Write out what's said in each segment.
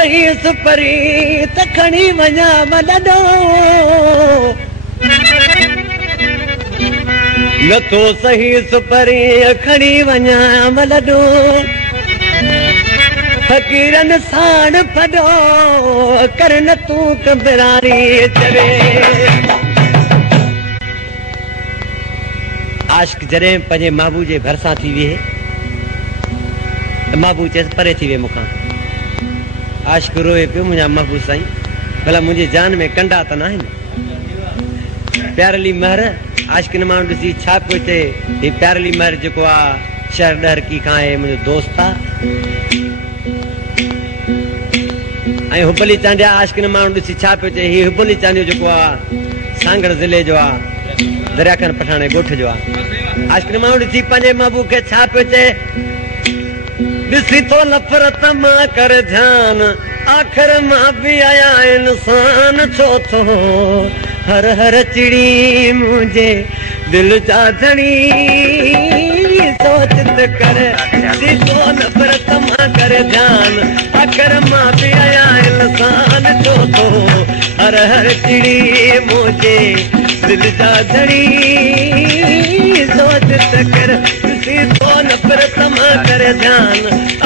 सही सुपरी तखणी वञा मॾो नथो सही सुपरी खणी वञा मॾो फ़क़ीरनि साण फॾो कर न तूं कबरारी चवे आशिक़ जॾहिं पंहिंजे महबूब जे भरिसां थी विहे त महबूब चएसि परे थी विहे मूंखां आशिक़ रोए पियो मुंहिंजा महबूब साईं भला मुंहिंजे जान में कंडा त न आहिनि प्यारली महर आशिक़नि माण्हू ॾिसी छा पियो चए हीउ प्यारली महर जेको आहे शहर ॾहरकी खां आहे मुंहिंजो दोस्त आहे ऐं हुबली चांडिया आशिक़नि माण्हू ॾिसी छा पियो चए हीउ हुबली चांडियो जेको आहे सांगड़ ज़िले जो आहे दरियाखन पठाणे ॻोठ जो आहे आशिक़नि माण्हू ॾिसी पंहिंजे महबूब खे छा पियो चए ॾिसी थो नफ़रत मां कर ध्यान आख़िर मां बि आया इंसान छो थो हर हर चिड़ी मुंहिंजे दिल जा धणी सोच त कर ॾिसी थो नफ़रत मां कर ध्यान आख़िर मां बि आया इंसान छो थो हर हर चिड़ी मुंहिंजे दिल जा धणी सोच त कर नफ़रत मां कर ध्यान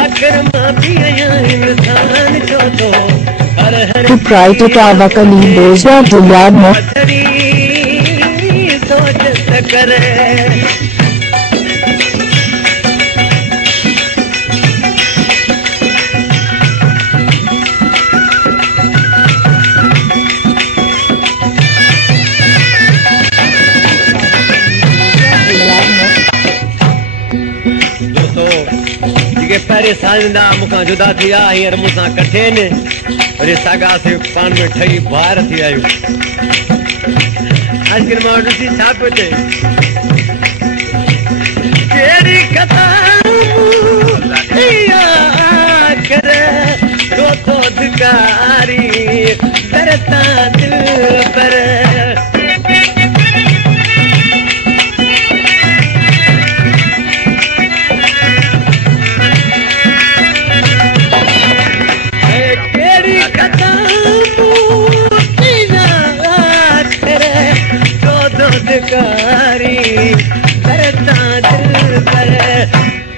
आख़िर मां बि आहियां इंसान छो थो हर हर सोच त कर पहिरें साल मूंखां जुदा थी विया हींअर मूंसां कठे आहिनि वरी साॻा से पाण में ठही बाहिरि थी विया आहियूं आशिक़नि मां ॾिसी छा पियो चए कहिड़ी कथा आख़िर रोतो धिकारी दरता दिल पर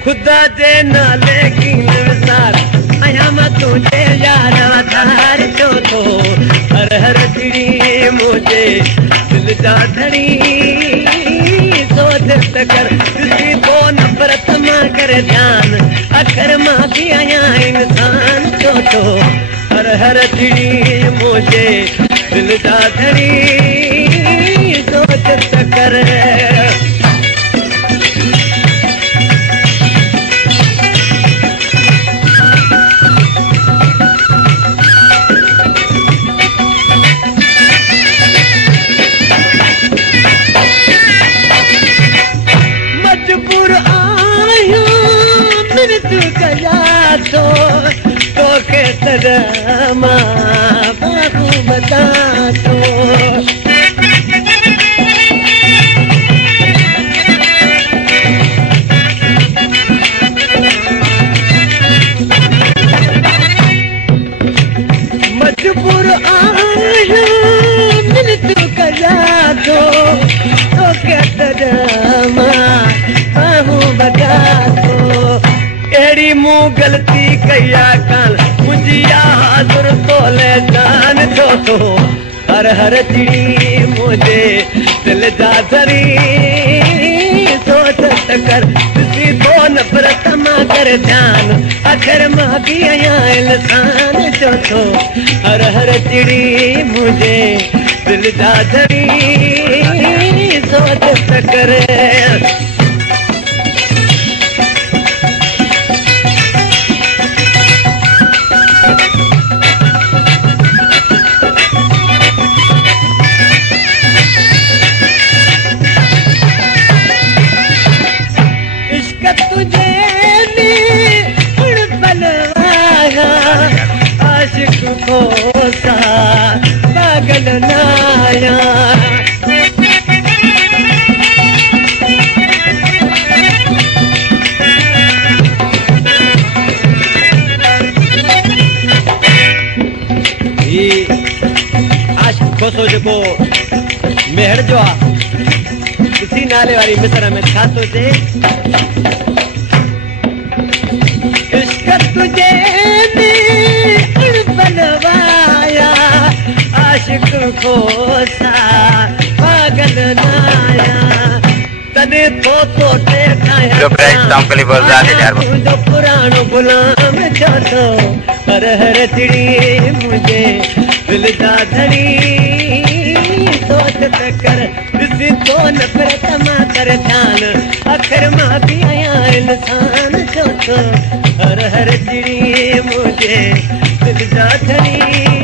खुदा जे नाले की नवसार आया मां तुझे यार वधार छो थो हर हर चिड़ी मुझे दिल जा धड़ी सोच त कर ॾिसी तो नफ़रत मां कर ध्यान आख़िर मां बि आया इंसान छो थो हर हर चिड़ी मुझे दिल जा धड़ी सोच त कर तोखे तॾहिं मां बाबू बता थो मजबूर आहियां मिनत कयां थो तोखे तॾहिं मां बाबू बता थो अहिड़ी मूं ग़लती कई आहे कान मुंहिंजी हाज़ुर तोले जान छो थो हर हर चिड़ी मुंहिंजे दिल जा धरी सोच त कर ॾिसी तो नफ़रत मां कर ध्यान आख़िर मां बि आहियां इंसान छो थो हर हर चिड़ी मुंहिंजे दिल जा धरी सोच त कर खोसा पागल नाया आशिक खोसो जेको मेहर जो आ इसी नाले वाली मिसर में छा तो जे इश्क तुझे बनवाया आशिक खोसा पागल नाया तने तो टेकाया जो प्राइस तंकली बोलदा है यार जो पुरानो गुलाम जातो हर हर चिड़ी मुझे दिल दा धड़ी सोच कर दिसी तो नफरत मा कर ध्यान आखिर मां भी आया इंसान जातो हर हर चिड़ी मुझे दिल दा धड़ी